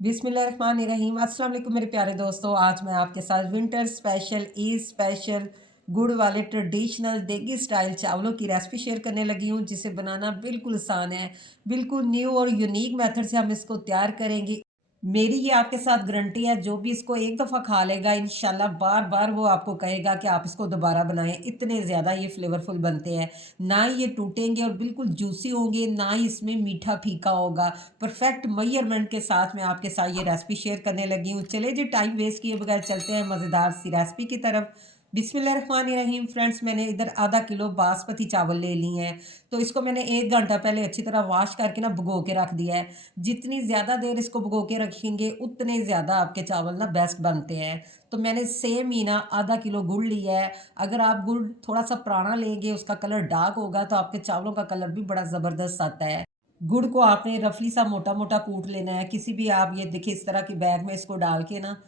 बिस्मिल्लाहिर्रहमानिर्रहीम। अस्सलाम वालेकुम मेरे प्यारे दोस्तों। आज मैं आपके साथ विंटर स्पेशल ईद स्पेशल गुड़ वाले ट्रेडिशनल देगी स्टाइल चावलों की रेसिपी शेयर करने लगी हूँ, जिसे बनाना बिल्कुल आसान है। बिल्कुल न्यू और यूनिक मेथड से हम इसको तैयार करेंगे। मेरी ये आपके साथ गारंटी है, जो भी इसको एक दफ़ा खा लेगा इंशाल्लाह बार बार वो आपको कहेगा कि आप इसको दोबारा बनाएं। इतने ज़्यादा ये फ्लेवरफुल बनते हैं। ना ही ये टूटेंगे और बिल्कुल जूसी होंगे, ना ही इसमें मीठा फीका होगा। परफेक्ट मेजरमेंट के साथ मैं आपके साथ ये रेसिपी शेयर करने लगी हूँ। चलिए जी, टाइम वेस्ट किए बगैर चलते हैं मज़ेदार सी रेसिपी की तरफ। बिस्मिल्लाहिर्रहमानिर्रहीम। फ्रेंड्स, मैंने इधर आधा किलो बासमती चावल ले लिए हैं। तो इसको मैंने 1 घंटा पहले अच्छी तरह वॉश करके ना भिगो के रख दिया है। जितनी ज़्यादा देर इसको भिगो के रखेंगे उतने ज़्यादा आपके चावल ना बेस्ट बनते हैं। तो मैंने सेम ही ना आधा किलो गुड़ लिया है। अगर आप गुड़ थोड़ा सा पुराना लेंगे, उसका कलर डार्क होगा, तो आपके चावलों का कलर भी बड़ा ज़बरदस्त आता है। गुड़ को आपने रफली सा मोटा मोटा कूट लेना है। किसी भी आप ये देखिए इस तरह की बैग में इसको डाल के ना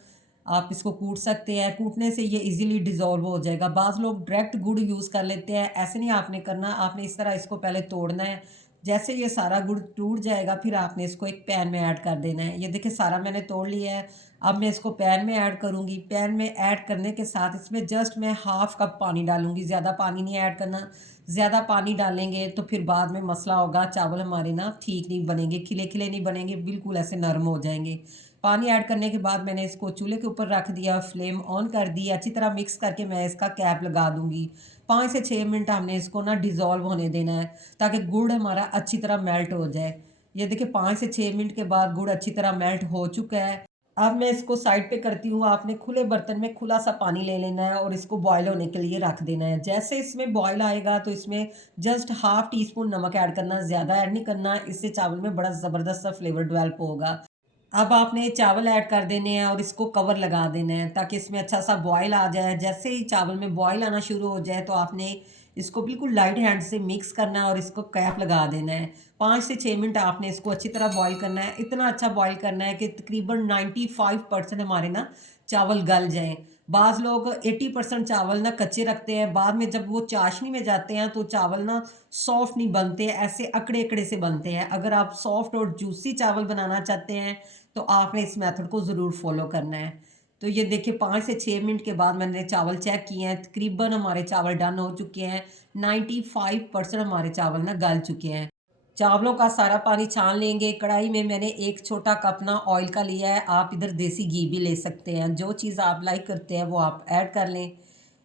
आप इसको कूट सकते हैं। कूटने से ये इजीली डिज़ोल्व हो जाएगा। बाज़ लोग डायरेक्ट गुड़ यूज़ कर लेते हैं, ऐसे नहीं आपने करना। आपने इस तरह इसको पहले तोड़ना है। जैसे ये सारा गुड़ टूट जाएगा, फिर आपने इसको एक पैन में ऐड कर देना है। ये देखिए सारा मैंने तोड़ लिया है। अब मैं इसको पैन में ऐड करूँगी। पैन में ऐड करने के साथ इसमें जस्ट मैं हाफ़ कप पानी डालूँगी, ज़्यादा पानी नहीं ऐड करना। ज़्यादा पानी डालेंगे तो फिर बाद में मसला होगा, चावल हमारे ना ठीक नहीं बनेंगे, खिले-खिले नहीं बनेंगे, बिल्कुल ऐसे नरम हो जाएँगे। पानी ऐड करने के बाद मैंने इसको चूल्हे के ऊपर रख दिया, फ्लेम ऑन कर दी, अच्छी तरह मिक्स करके मैं इसका कैप लगा दूँगी। 5 से 6 मिनट हमने इसको ना डिज़ोल्व होने देना है, ताकि गुड़ हमारा अच्छी तरह मेल्ट हो जाए। ये देखिए 5 से 6 मिनट के बाद गुड़ अच्छी तरह मेल्ट हो चुका है। अब मैं इसको साइड पे करती हूँ। आपने खुले बर्तन में खुला सा पानी ले लेना है और इसको बॉयल होने के लिए रख देना है। जैसे इसमें बॉयल आएगा तो इसमें जस्ट हाफ़ टी स्पून नमक ऐड करना, ज़्यादा ऐड नहीं करना। इससे चावल में बड़ा ज़बरदस्त सा फ्लेवर डेवलप होगा। अब आपने चावल ऐड कर देने हैं और इसको कवर लगा देना है, ताकि इसमें अच्छा सा बॉयल आ जाए। जैसे ही चावल में बॉयल आना शुरू हो जाए तो आपने इसको बिल्कुल लाइट हैंड से मिक्स करना है और इसको कैप लगा देना है। 5 से 6 मिनट आपने इसको अच्छी तरह बॉयल करना है। इतना अच्छा बॉयल करना है कि तकरीबन 95% हमारे ना चावल गल जाएँ। बाज़ लोग 80% चावल ना कच्चे रखते हैं। बाद में जब वो चाशनी में जाते हैं तो चावल ना सॉफ्ट नहीं बनते, ऐसे अकड़े-अकड़े से बनते हैं। अगर आप सॉफ्ट और जूसी चावल बनाना चाहते हैं तो आपने इस मेथड को ज़रूर फ़ॉलो करना है। तो ये देखिए 5 से 6 मिनट के बाद मैंने चावल चेक किए हैं, तकरीबन हमारे चावल डन हो चुके हैं। 95% हमारे चावल ना गल चुके हैं। चावलों का सारा पानी छान लेंगे। कढ़ाई में मैंने 1 छोटा कप ना ऑयल का लिया है। आप इधर देसी घी भी ले सकते हैं। जो चीज़ आप लाइक करते हैं वो आप ऐड कर लें।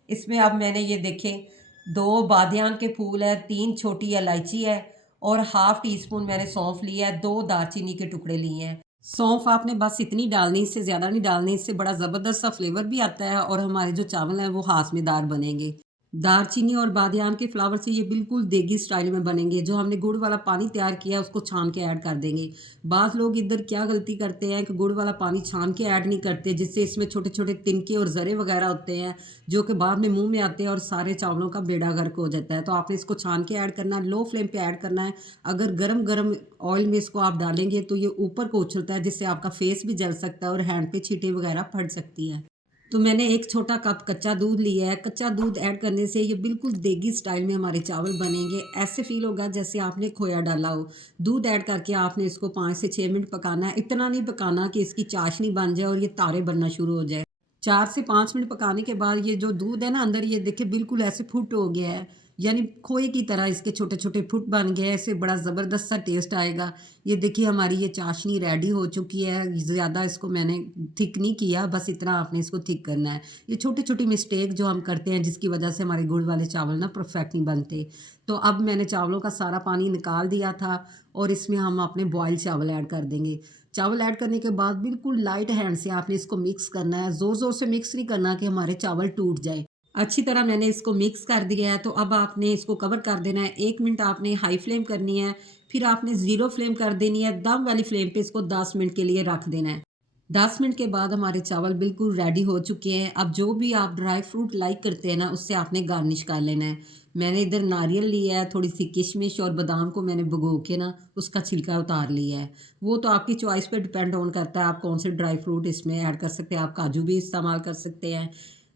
इसमें अब मैंने ये देखें 2 बादियान के फूल है, 3 छोटी इलायची है और हाफ़ टी स्पून मैंने सौंफ लिया है, 2 दालचीनी के टुकड़े लिए हैं। सौंफ आपने बस इतनी डालनी, इससे ज़्यादा नहीं डालनी। इससे बड़ा ज़बरदस्त सा फ्लेवर भी आता है और हमारे जो चावल हैं वो हाशमेदार बनेंगे। दालचीनी और बादियान के फ्लावर से ये बिल्कुल देगी स्टाइल में बनेंगे। जो हमने गुड़ वाला पानी तैयार किया है उसको छान के ऐड कर देंगे। बाज़ लोग इधर क्या गलती करते हैं कि गुड़ वाला पानी छान के ऐड नहीं करते, जिससे इसमें छोटे-छोटे तिनके और ज़रे वगैरह होते हैं, जो कि बाद में मुँह में आते हैं और सारे चावलों का बेड़ा गर्क हो जाता है। तो आपने इसको छान के ऐड करना है, लो फ्लेम पे ऐड करना है। अगर गरम-गरम ऑयल में इसको आप डालेंगे तो ये ऊपर को उछलता है, जिससे आपका फेस भी जल सकता है और हैंड पे छींटे वगैरह पड़ सकती हैं। तो मैंने 1 छोटा कप कच्चा दूध लिया है। कच्चा दूध ऐड करने से ये बिल्कुल देगी स्टाइल में हमारे चावल बनेंगे। ऐसे फ़ील होगा जैसे आपने खोया डाला हो। दूध ऐड करके आपने इसको 5 से 6 मिनट पकाना है। इतना नहीं पकाना कि इसकी चाशनी बन जाए और ये तारे बनना शुरू हो जाए। 4 से 5 मिनट पकाने के बाद ये जो दूध है ना अंदर, ये देखिए बिल्कुल ऐसे फुट हो गया है। यानी खोए की तरह इसके छोटे-छोटे फुट बन गए हैं। इससे बड़ा ज़बरदस्त सा टेस्ट आएगा। ये देखिए हमारी ये चाशनी रेडी हो चुकी है। ज़्यादा इसको मैंने थिक नहीं किया, बस इतना आपने इसको थिक करना है। ये छोटी-छोटी मिस्टेक जो हम करते हैं, जिसकी वजह से हमारे गुड़ वाले चावल ना परफेक्ट नहीं बनते। तो अब मैंने चावलों का सारा पानी निकाल दिया था और इसमें हम अपने बॉइल्ड चावल ऐड कर देंगे। चावल ऐड करने के बाद बिल्कुल लाइट हैंड से आपने इसको मिक्स करना है। ज़ोर-ज़ोर से मिक्स नहीं करना कि हमारे चावल टूट जाएँ। अच्छी तरह मैंने इसको मिक्स कर दिया है, तो अब आपने इसको कवर कर देना है। 1 मिनट आपने हाई फ्लेम करनी है, फिर आपने ज़ीरो फ्लेम कर देनी है। दम वाली फ्लेम पे इसको 10 मिनट के लिए रख देना है। 10 मिनट के बाद हमारे चावल बिल्कुल रेडी हो चुके हैं। अब जो भी आप ड्राई फ्रूट लाइक करते हैं ना, उससे आपने गार्निश कर लेना है। मैंने इधर नारियल लिया है, थोड़ी-सी किशमिश और बादाम को मैंने भिगो के ना उसका छिलका उतार लिया है। वो तो आपकी चॉइस पे डिपेंड ऑन करता है, आप कौन से ड्राई फ्रूट इसमें ऐड कर सकते हैं। आप काजू भी इस्तेमाल कर सकते हैं।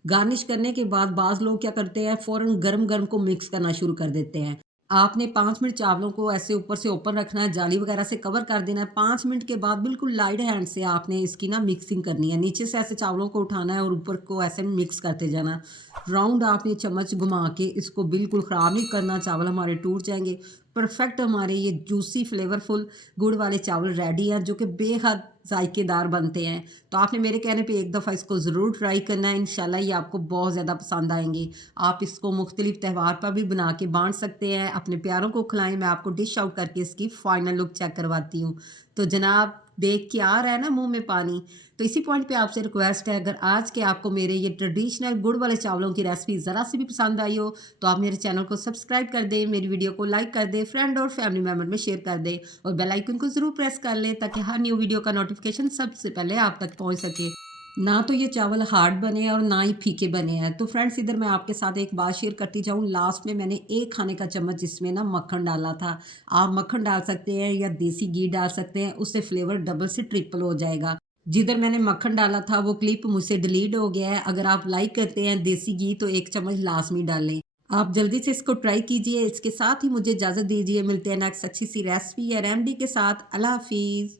गार्निश करने के बाद बाज़ लोग क्या करते हैं, फ़ौरन गरम-गरम को मिक्स करना शुरू कर देते हैं। आपने 5 मिनट चावलों को ऐसे ऊपर से ओपन रखना है, जाली वगैरह से कवर कर देना है। 5 मिनट के बाद बिल्कुल लाइट हैंड से आपने इसकी ना मिक्सिंग करनी है। नीचे से ऐसे चावलों को उठाना है और ऊपर को ऐसे मिक्स करते जाना है। राउंड आपने चम्मच घुमा के इसको बिल्कुल ख़राब नहीं करना, चावल हमारे टूट जाएँगे। परफेक्ट हमारे ये जूसी फ्लेवरफुल गुड़ वाले चावल रेडी हैं, जो कि बेहद ज़ायकेदार बनते हैं। तो आपने मेरे कहने पे एक दफ़ा इसको ज़रूर ट्राई करना है, इंशाल्लाह ये आपको बहुत ज़्यादा पसंद आएँगे। आप इसको मुख्तलिफ त्यौहार पर भी बना के बाँट सकते हैं, अपने प्यारों को खिलाएँ। मैं आपको डिश आउट करके इसकी फ़ाइनल लुक चेक करवाती हूँ। तो जनाब, देख के आ रहा है ना मुँह में पानी। तो इसी पॉइंट पे आपसे रिक्वेस्ट है, अगर आज के आपको मेरे ये ट्रेडिशनल गुड़ वाले चावलों की रेसिपी ज़रा सी भी पसंद आई हो, तो आप मेरे चैनल को सब्सक्राइब कर दें, मेरी वीडियो को लाइक कर दें, फ्रेंड और फैमिली मेंबर में शेयर कर दें और बेल आइकन को ज़रूर प्रेस कर लें, ताकि हर न्यू वीडियो का नोटिफिकेशन सबसे पहले आप तक पहुंच सके। ना तो ये चावल हार्ड बने हैं और ना ही फीके बने हैं। तो फ्रेंड्स, इधर मैं आपके साथ एक बात शेयर करती जाऊँ। लास्ट में मैंने 1 खाने का चम्मच इसमें ना मक्खन डाला था। आप मक्खन डाल सकते हैं या देसी घी डाल सकते हैं, उससे फ्लेवर डबल से ट्रिपल हो जाएगा। जिधर मैंने मक्खन डाला था वो क्लिप मुझसे डिलीट हो गया है। अगर आप लाइक करते हैं देसी घी तो 1 चम्मच लाज़मी डालें। आप जल्दी से इसको ट्राई कीजिए। इसके साथ ही मुझे इजाज़त दीजिए। मिलते हैं नेक्स्ट अच्छी सी रेसिपी या रेमेडी के साथ। अल्लाह हाफ़िज़।